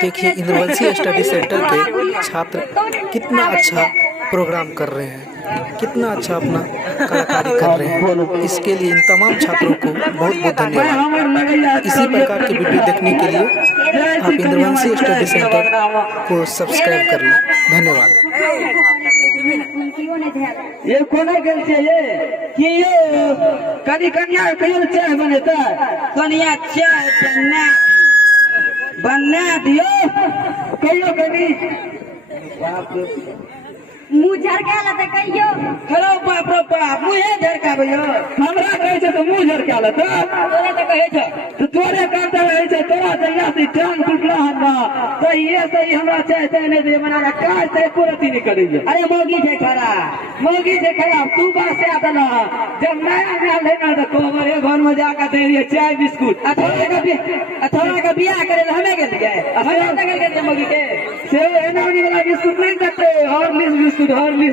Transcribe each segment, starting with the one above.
देखिए इंद्रवंशी study centre के छात्र कितना अच्छा प्रोग्राम कर रहे हैं, कितना अच्छा अपना कलाकारी कर रहे हैं। इसके लिए इन तमाम छात्रों को बहुत बहुत धन्यवाद। इसी प्रकार की वीडियो देखने के लिए आप इंद्रवंशी स्टडी सेंटर को सब्सक्राइब कर लें। धन्यवाद। ये कोना गेल छै ये कि यो कनी कन्या कहियो चाय बनेता कन्या चाय बना दियो कहियो कनी बाप रे मुँह झरकाला त कहियो हेलो बाप रे बाप मुँहे झरकाबैयो हमरा कहै छै त मुँह झरकाला त तोरे त कहै छै त तोरे कहता रहै छै तोरा जइया से टांग टूटला हमरा त ये सही हमरा चाय चाय नै दे बना काज से पूरती नहीं करियो। अरे मोगी छै खराब तू बात से आतना जब नया नया लेना त कोबर ए घर में जाके दे रही चाय बिस्कुट अथोरा का बियाह करे हमें गेल गए हमें तक गेल मोगी के से एनानी वाला बिस्कुट नहीं करते हॉर्लिक्स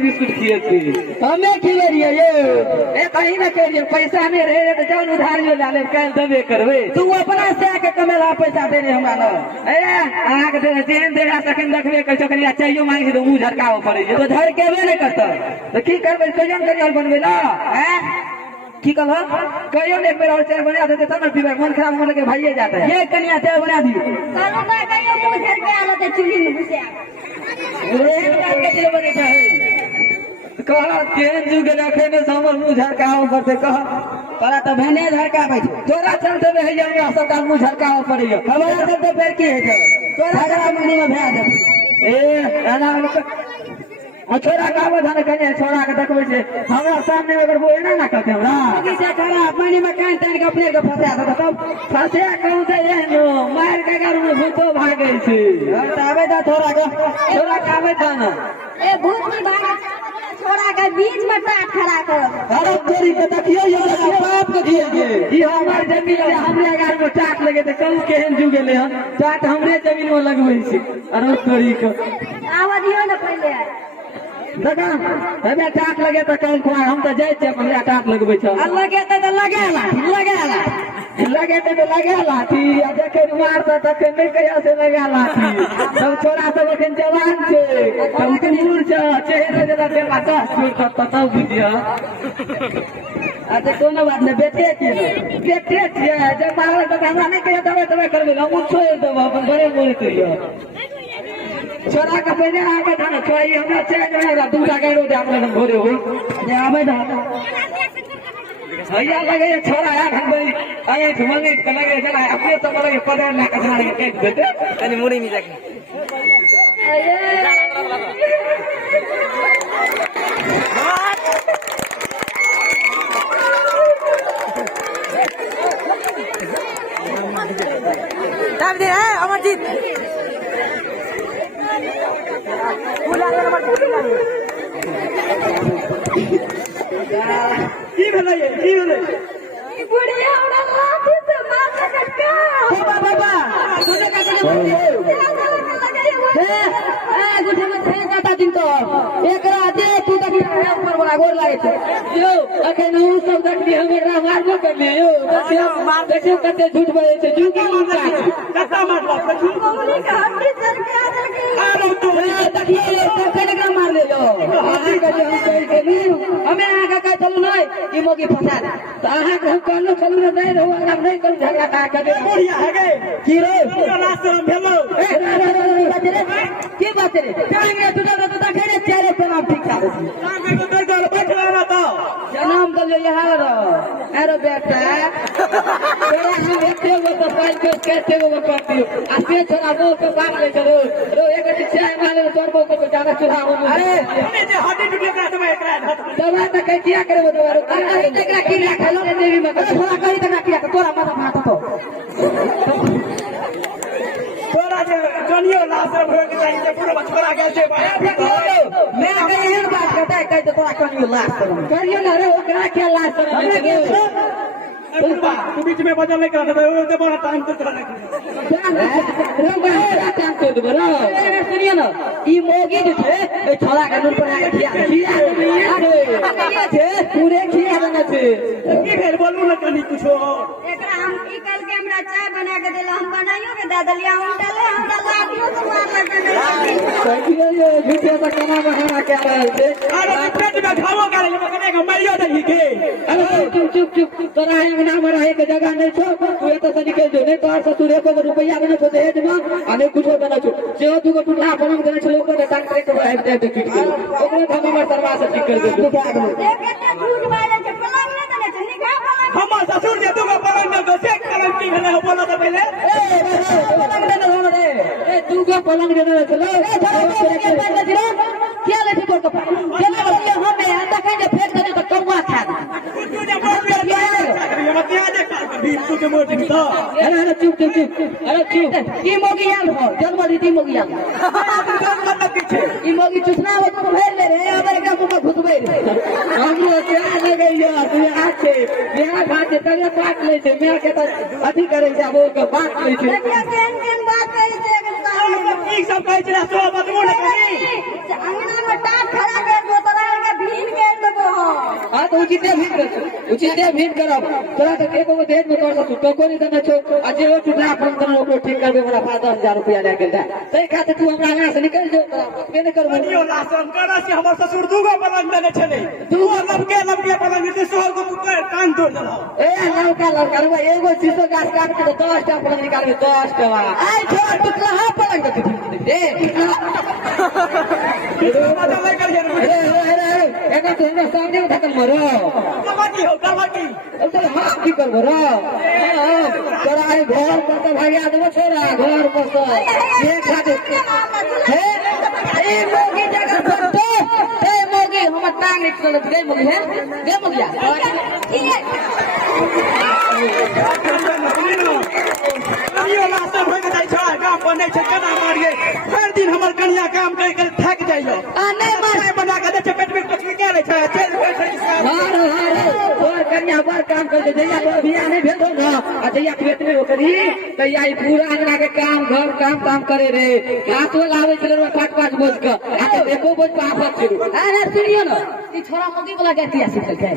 बिस्कुट खिएती हमें खिले रहिए ये कहीं ना कहिए पैसा नहीं रहे तो जान उधार जो डाले कल देबे करबे तू अपना से के कमेला पैसा दे रे हमरा न ए आहा के जेहन देरा तखन देखबे कर चकरिया चाहिए मांगी तो मुंह झरकाव पड़े तो झरकेबे नहीं करता तो की करबे कजन करियल बनबे ना हैं की कहल कहियो ने एक बेर और चाय बना देते तब न पीबे मन खराब मन के भाईए जाता है ये कन्या चाय बना दियो कहलो ना कहियो मुँह झरकाला त चुली में घुसे कहा केहन जुग रखे ने हमर मुंह झरकाव पड़ते कह तोरा त भेने झरकाबै छै तोरा चलते है हमरा सबका मुंह झरकाव पड़ियो हमरा सब तो फेर की है तोरा झगड़ा मनी में भै दे ए एना छोरा काबे धन कने छोरा के देखबै छै हमरा सामने अगर बोल ना करते हमरा की से खरा पानी में कान तान के अपने के फंसा दे तब फंसे कहू से एनो मार के घर में भूतो भागे छै आबे दा छोरा काबे धन ए भूत की भागा छोरा के बीच में टाट खड़ा कर अरे तोरी के देखियो ये बाप के दिए गे ई हमर जमीन में हमरे घर में टाट लगे त कल केहन जुगेले हन टाट हमरे जमीन में लगबै छै। अरे तोरी के आवा दियो न पहले देखा हमें टाट लगे तो कल खुआ हम तो जाए छे हमरा टाट लगबै छ लगेते तो लगेला लाठी आ देखे मार त तके नहीं कहिया से लगा लाठी सब छोरा सब एखन जवान छे सब कुमूर छ चेहरा जरा देला त छोड़ तब बुझिया अच्छा कोनो बात नहीं बेटे छिए जब मारल त हमरा नहीं कहिया दबे करबे हम छोड़ देब अपन बड़े बोले कहियो छोरा का पहले आवे था छोरा ये हमरा चाय देला दूटा गैरो दे हम भोरे हो जे आवे था भैया लगे छोरा आ हम आए घुमंगे लगे चला अपने तो लगे पदर ना कसना लगे के देते तनी मुड़ी नहीं जाके दाब दे है अमरजीत की भेलै बुढ़िया हमरा लाठी से मार लटका बाबा सुने का ए गुठे में थे जाता दिन तो एकरा दे तू देखी ऊपर वाला गोर लागे छै यो अखन उ सब देखली हम एकरा मारबो कर ले यो देखियो कते झूठ बोले छै झूठी कता मतलब झूठ बोले का हड्डी सरका देलकै अरे तू देखिए कते मार ले लो हड्डी के हम कह के नी हमें आगे कह चलू नहीं ई मोगी फंसा दे तो आहा के हम कहलो चलू नहीं रहो अगर नहीं करू झगड़ा का कर बढ़िया है गे की रे पूरा रास्ता में भेलो की बात रे जाएंगे तू तो घेरे चारे पे नाम ठीक था का के दे दो बैठवा ना तो जन्म तो ले यहां रो अरे बेटा तेरा हम देखते हो तो पाल के कैसे वो करती हो आसे छोरा वो के बात ले करो रो एक चाय मारे तोर को ज्यादा चुरा हो अरे हमें जे हड्डी टूटे का तुम्हें एकरा दवा तो कह किया करे वो दवा अरे एकरा की ला खेलो देवी में थोड़ा करी तक किया तोरा माथा माथा तो तोरा जे कनियो लाश भर के जाई जे पूरा छोरा गेल छै मैं अगर एहन बात करता है तो तोरा कनियो लाश करियो ना रे ओकरा के लाश तू बीच में बदल नहीं करता वो तो बड़ा टाइम तो करने सुनिए ना ई मोगी जो थे ए छोरा का नूर पर आके खिया पूरे खिया देना थे की भेल बोलू ना कनी कुछ एकरा हम की कल के हमरा चाय बना के देला हम बनाइयो के दे देलिया हम डाले हमरा लागियो तो मार लगे ये झूठे से कमा बहाना क्या रहे थे अरे पेट में खाओ का ले मकने का मारियो नहीं के अरे चुप चुप चुप तोरा है ना मरा है के जगह नहीं छो तू तो से निकल जो नहीं तो ससुर को रुपया देना छो दहेज में अने कुछ देना छो से तू को टूटा पलंग देना छो लोग के टांग के है दे के किट के ओकरे हम हमर सरवा से ठीक कर दे तू क्या कर देखते झूठ बाजे के पलंग नहीं देने छे निकाह पलंग हमर ससुर जे तू को पलंग दे से कलम की भेले हो बोला तो पहले पलंग देना होना रे ए तू को पलंग देना चलो क्या ले ठीक को चलो हम में देखा जे फेंक दे तो कौवा खा तू जे बोल ये मत आ जा कभी तू के मोटी तो अरे चुप चुप चुप अरे चुप की मोगी आल हो जन्म दी मोगी आल मतलब ई मोगी चुसना हो तो भेल ले रे अबे का मुंह घुसबे रे हम लोग क्या लगैया तू आछे बियाह भाते तने काट ले छे मैं के त अथी करे छै वो के बात ले छे देखिए केन बात करे छे की सब कहै छै सो बतबो न करी अंगना में टाट खड़ा कर दो तोरा के भीन के देबो हां तो उचिते भीड़ करब तोरा तो एको गो देश में कर सकू तो कोनी देना छो आ जे ओ टुकड़ा अपन तन ओकरो ठीक करबे वाला 5000 रुपया ले गेल तै खाते तू हमरा यहां से निकल जो तोरा ने करबो नियो लासन करा से हमर ससुर दूगो पलंग देने छले तू लबके पलंग दे सोहर को कान तोड़ देला ए लड़का करबो एगो शीशो गाछ काट के 10 टा पलंग निकालबे 10 टवा आई छोड़ टुकड़ा हा पलंग दे बदल कर जे एका तो हमरा सामने में धकल मरो कबड्डी हो कबड्डी अब तो हाथ की कर मरो तोरा आई घर पर तो भागिया देबो छोरा घर पर तो ये खाते हे ए मोगी जगह पर तो ए मोगी हम टांग निकल गई मोगी है गे मोगिया कनियो लासा भग जाय छ काम बनै छै केना मारिए हर दिन हमर कनिया काम कर कर थक जाइयो आ नहीं मार बना के दे छै पेट में कुछ के रे छै चल हार तोर कन्या बार काम कर दे जइया तो बियाह नहीं भेल हो ना आ जइया पेट में ओकरी तइया ई पूरा अंगना के काम घर काम करे रे हाथो लावे छले रे पाँच बोझ के आ तो एको बोझ पे आफत छलू अरे सुनियो ना ई छोरा मोगी वाला गतिया सीखल छै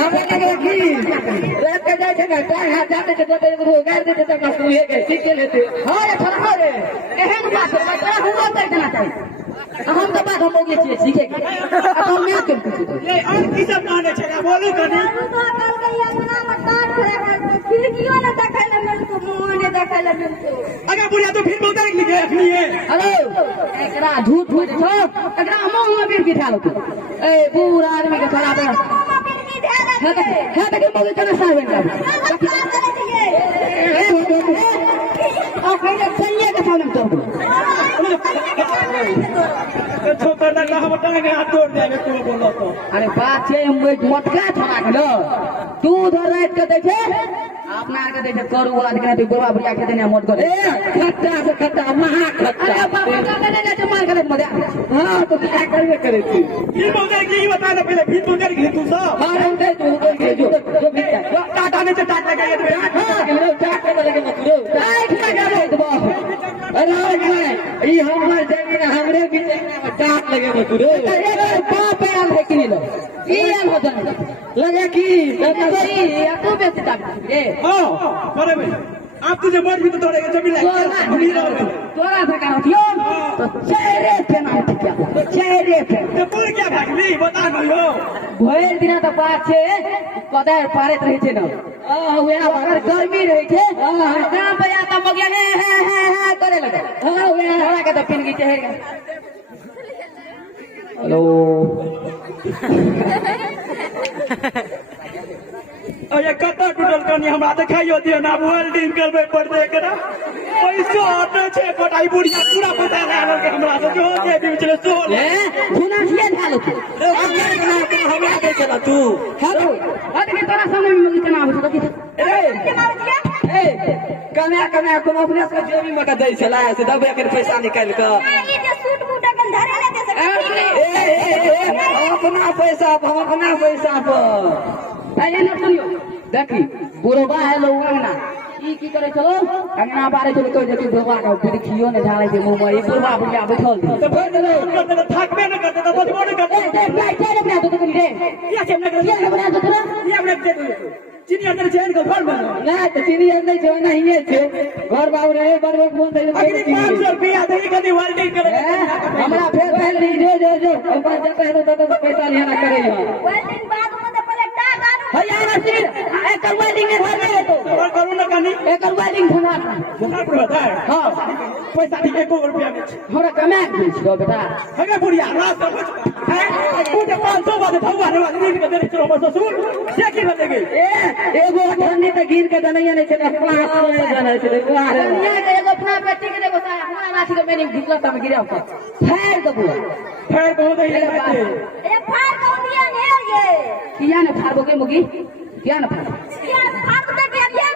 हम लगे की रात के जाय छै ना टाइम हाथ जाते छै तो एगो गाड़ देते त का सुए के सीख के लेते हां रे छोरा रे एहन बात है तोरा हुआ कर देना चाहिए हम तो बात हम मोगी छिए सीखे के अब हम ना कर कुछ ये और की सब कहने छै बोलू कनी तो कल के अंगना में टाट खड़ा कर खिड़कियों ने देखै ले मिलतो मुंह ने देखै ले मिलतो अगर बुढ़िया तो फिर उतार के अखनी है हेलो एकरा झूठ बोल छो एकरा मुंह में बीर बिठा लो ए पूरा आदमी के छोरा पे है तो मोगी चला सावन का और पहले सैया के सामने तो छोटा लगा हम टांग हाथ तोड़ देबे तू बोलो तो अरे बात है मोटका छोरा के लो दूध और रात के दे छे अपना के दे छे करू वाला के दे गोवा बुला के देने मोट कर ए खट्टा से खट्टा महा खट्टा अरे बाबा का देने ले मार के मजा हां तो क्या करबे करे तू फिर बोले की बता दे पहले फिर बोले की तू सब हां हम दे तू के जो भीतर टाटा ने टाट लगा दे हां के लो चाट के लगे मत रो टाइट लगा दे दबा अरे ई हमर जमीन हमरे भी में टाट लगे मत रो अरे बाप आल है कि नहीं लो ई आल हो जाने लगे की सही या तो बेच काट ए हां करे भाई आप तुझे मर भी तो तोड़ेगा जमीन लगा तोरा से का हथियो तो चेहरे पे ना उठ क्या चेहरे पे तो पूर क्या भागली बता दो भोर दिन त बात छे कदार पारत रहे छे न वे अगर गर्मी रहे छे काम पे आता मगिया है करे लगे वे हरा के तो पिन की चेहरे हेलो अरे कता टूटल कनी हमरा देखाइयो दियो ना वेल्डिंग करबे पड़ दे करा पैसा आटे छे पटाई बुढ़िया पूरा पता लागल के हमरा से जो जे बीच में सो ए सुना छिए ढालो तू हमरा दे चला तू हेलो अरे के तोरा सामने में मगी तना हो तो ए कन्या को अपने से जो भी मका दे छला से दबे के पैसा निकाल के अपना पैसा पर अरे न सुनियो देखी बुढ़वा है लोग अंगना ई की करे चलो अंगना बारे चलो तो जति बुढ़वा का खियो ने झाड़े के मुंह में ई बुढ़वा बुढ़िया बैठल थी तो फिर तो थकबे न करते तो बचबो न करते देख लाइट बना दो तो रे ये से न ये बना दो तो ये अपने दे चीनी अंदर चैन को घर बनो ना तो चीनी नहीं जो नहीं है छे घर बाबू रे बड़बो फोन दे अगली 500 रुपया दे कदी वाल्टिंग करे हमरा फेर पहल नहीं जो ऊपर जब है तो पैसा लेना करे वेल्डिंग बाद में तो पहले टार डालू भैया नसीर एक वेल्डिंग में घर में तो और करू न कनी एक वेल्डिंग धुना सुना पड़ता है हां पैसा दी 1 रुपया में हमरा कमा दो बेटा हगे बुढ़िया रात है पूरे 500 बात थवा रे दिन के दे चलो बस सुन देखी न देगे एगो ठंडी त गिर के दनैया नहीं छे 500 जाने छे दुनिया के एगो अपना बेटी के देबो सा हमरा नाठी के मैंने ढिकला तम गिरा पर फेर दबो फिर बहुत ही लगते ए फाड़ को दिया ने ये किया ने फाड़बो के मुगी किया ने फाड़ क्या फाड़ दे के दिया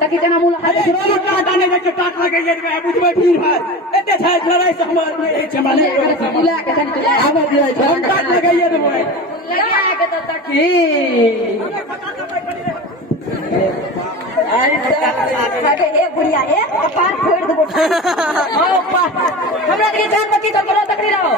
ताकि जना मुला अरे रोलो टाटा ने के टाट लगे ये बुझबे फिर है एते छै लड़ाई से हमर नहीं छै माने मुला के तन चला आबे दिया छै टाट लगे ये मोय लगा के तो तक आई ए बुढ़िया ए पार फोड़ देबो हमरा के जान बची तो करो तकरी रहो